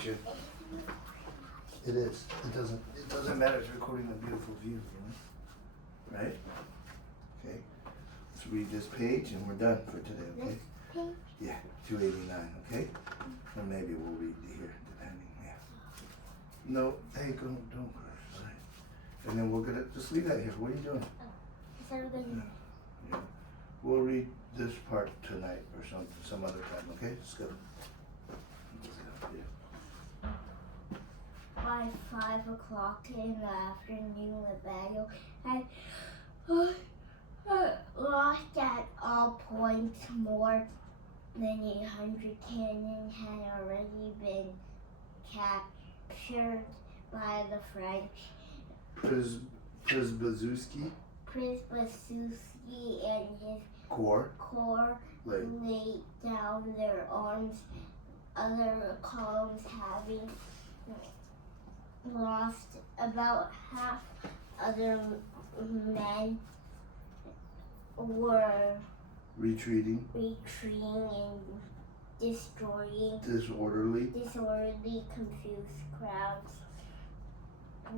station. It is. It doesn't matter. It's recording a beautiful view, you know? Right? Okay. Let's read this page and we're done for today, okay? Page? Yeah, 289, okay? Or maybe we'll read here, depending, yeah. No, hey, don't crush, all right? And then we're gonna, just leave that here. What are you doing? Is everybody? Yeah. We'll read this part tonight or some other time, okay? Let's go. Yeah. By 5 o'clock in the afternoon, the battle had lost at all points. More than 800 cannon had already been captured by the French. Przybylski Przybylski and his Corps laid down their arms. Other columns, having lost about half other men, were retreating and destroying disorderly, confused crowds.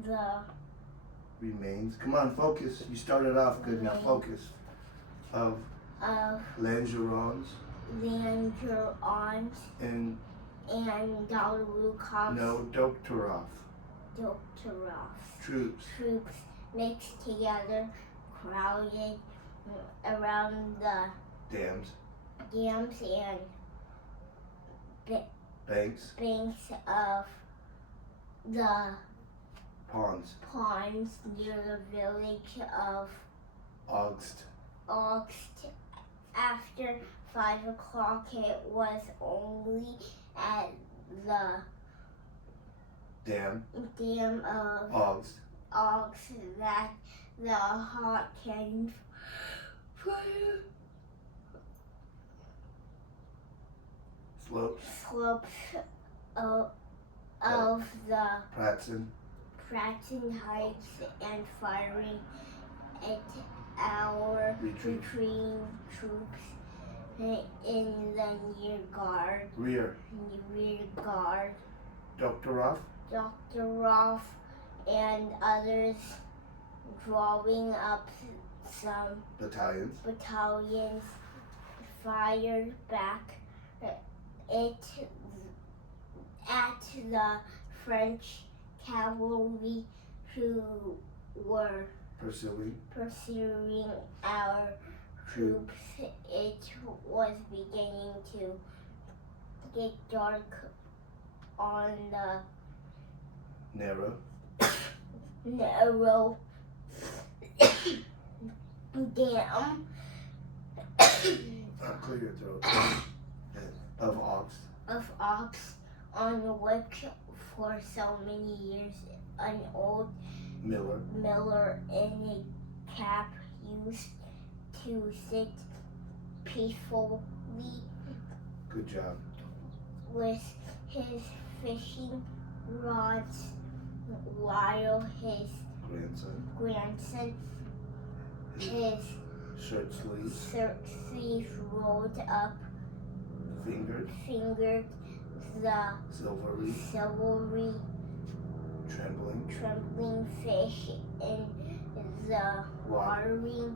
The remains. Come on, focus. You started off good. Now focus. Of Langerons and Galrukov's no Doktorov troops mixed together, crowded around the dams and banks of the ponds near the village of Augst. After 5 o'clock, it was only at the dam of Augst that the hot cannon fire slopes of the Pratzen Heights and firing at our retreating troops in the rear guard. Doktorov and others drawing up some battalions fired back at the French cavalry who were pursuing our troops. It was beginning to get dark on the narrow dam clear your throat of Ox, on which for so many years an old miller in a cap used to sit peacefully. Good job. With his fishing rods, while his grandson his shirt sleeves rolled up, fingered the silvery trembling fish in the watering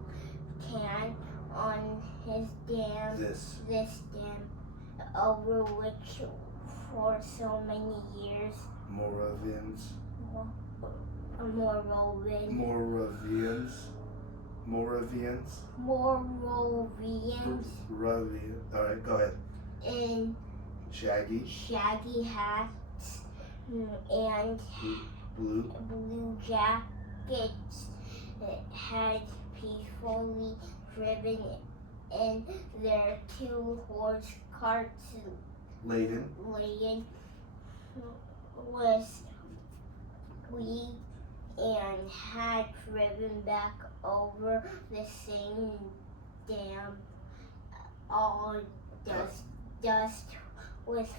can on his dam, this dam over which for so many years Moravians. All right, go ahead. In shaggy hats and blue jackets had peacefully driven in their 2-horse carts laden with wheat and had driven back over the same dam, all dusty with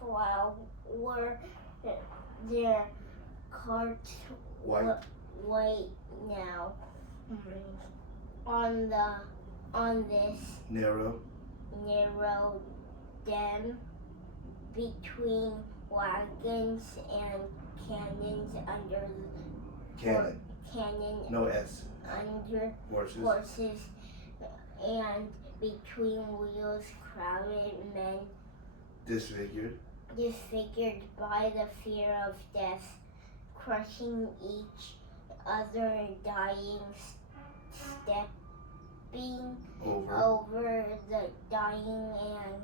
flour. Their carts white now. On this narrow dam between wagons and cannons under Cannon. cannon No S. under Horses. horses, and between wheels crowded men Disfigured. disfigured by the fear of death, crushing each other, dying, stepping over the dying and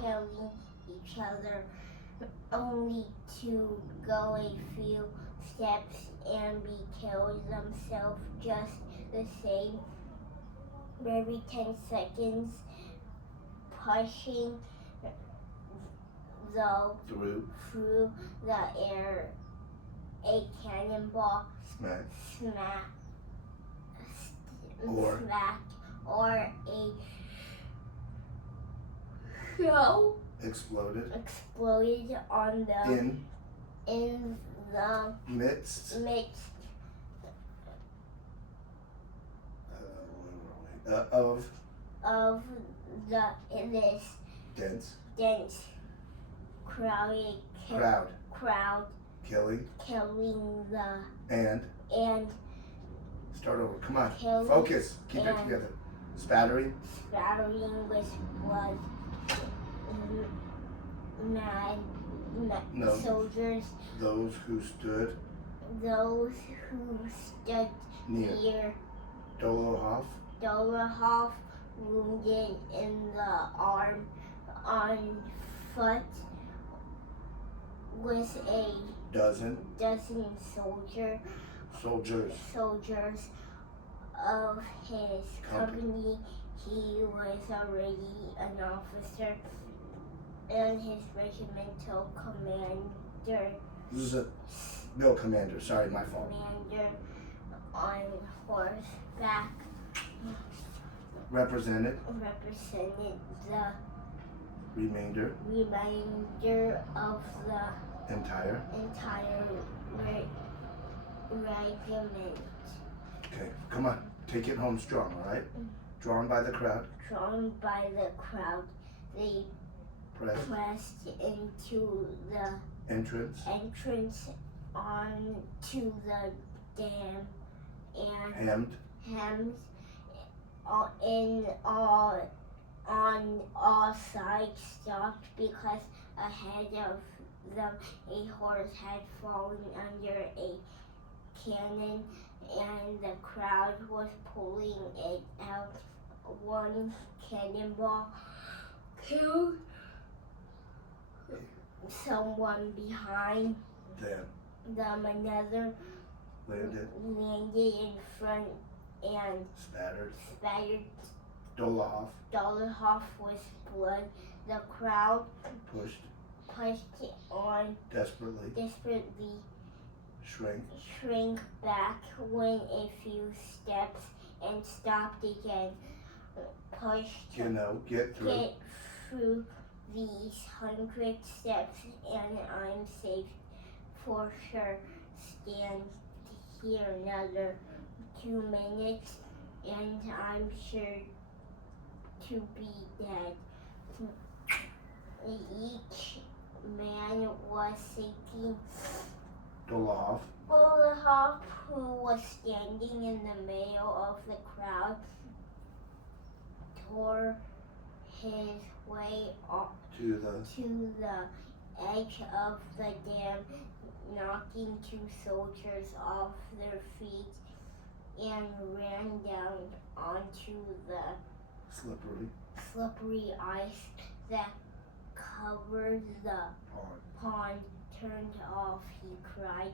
killing each other, only to go a few steps and be killed themselves just the same. Every 10 seconds, pushing through the air, a cannonball Smack. smacked or a shell Exploded. on the in the Midst. Of this dense crowd killing the and start over. Come on. Focus. Keep it together. Spattering with blood. Mad soldiers. Those who stood near Dolohoff, wounded in the arm, on foot with a dozen soldiers of his company. He was already an officer, and his regimental commander. Sorry, my fault. Commander on horseback represented the remainder of the entire regiment. Okay, come on. Take it home strong, all right? Drawn by the crowd. They pressed into the entrance onto the dam and hemmed on all sides, stopped because ahead of them a horse had fallen under a cannon and the crowd was pulling it out. One cannonball killed someone behind them. Another landed in front and spattered Dolohoff with blood. The crowd pushed on desperately, shrank back, went a few steps and stopped again. Pushed get through these 100 steps and I'm safe for sure. Stand here another 2 minutes and I'm sure to be dead. Each man was seeking Dolohoff, who was standing in the middle of the crowd, tore his way up to the edge of the dam, knocking 2 soldiers off their feet and ran down onto the slippery ice that covered the pond. Turned off, he cried,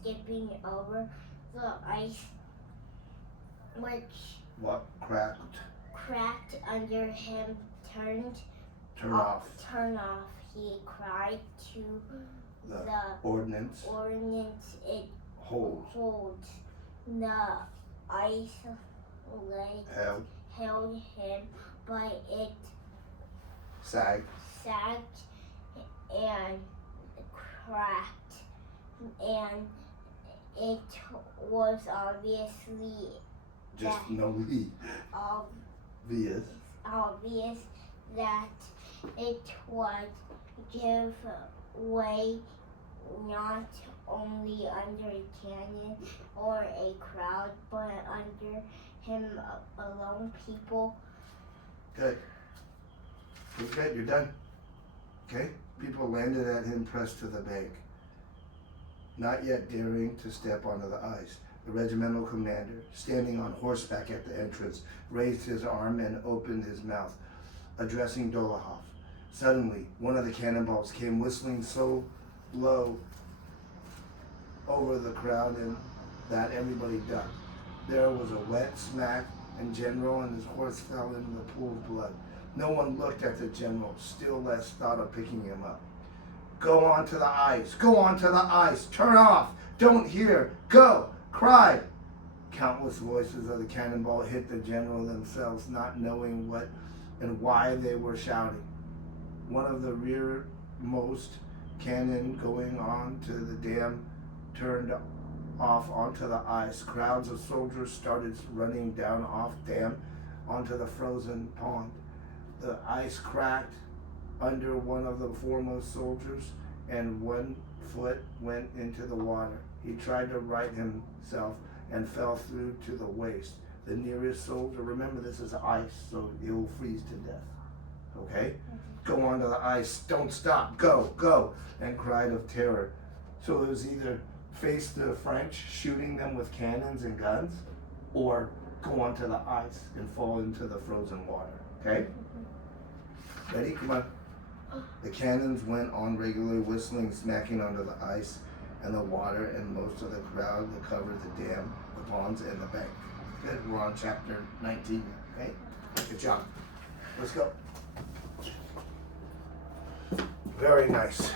skipping over the ice, which cracked under him. Turn off, he cried to the ordnance it holds. The ice held him, but it sagged and cracked, and it was obviously obvious that it would give way not only under a canyon or a crowd, but under him alone, people. Good. Okay, you're done. Okay? People landed at him pressed to the bank, not yet daring to step onto the ice. The regimental commander, standing on horseback at the entrance, raised his arm and opened his mouth, addressing Dolokhov. Suddenly, one of the cannonballs came whistling so low over the crowd and that everybody ducked. There was a wet smack, and General and his horse fell into the pool of blood. No one looked at the general, still less thought of picking him up. Go on to the ice! Go on to the ice! Turn off! Don't hear! Go! Cried! Countless voices of the cannonball hit the general themselves, not knowing what and why they were shouting. One of the rearmost cannon going on to the dam turned off onto the ice. Crowds of soldiers started running down off dam onto the frozen pond. The ice cracked under one of the foremost soldiers, and one foot went into the water. He tried to right himself and fell through to the waist. The nearest soldier, remember this is ice, so he'll freeze to death. Okay? Go onto the ice, don't stop, go, go, and cried of terror. So it was either face the French shooting them with cannons and guns, or go onto the ice and fall into the frozen water. Okay? Ready? Come on. The cannons went on regularly, whistling, smacking onto the ice and the water, and most of the crowd that covered the dam, the ponds, and the bank. Good. We're on chapter 19 now. Okay? Good job. Let's go. Very nice.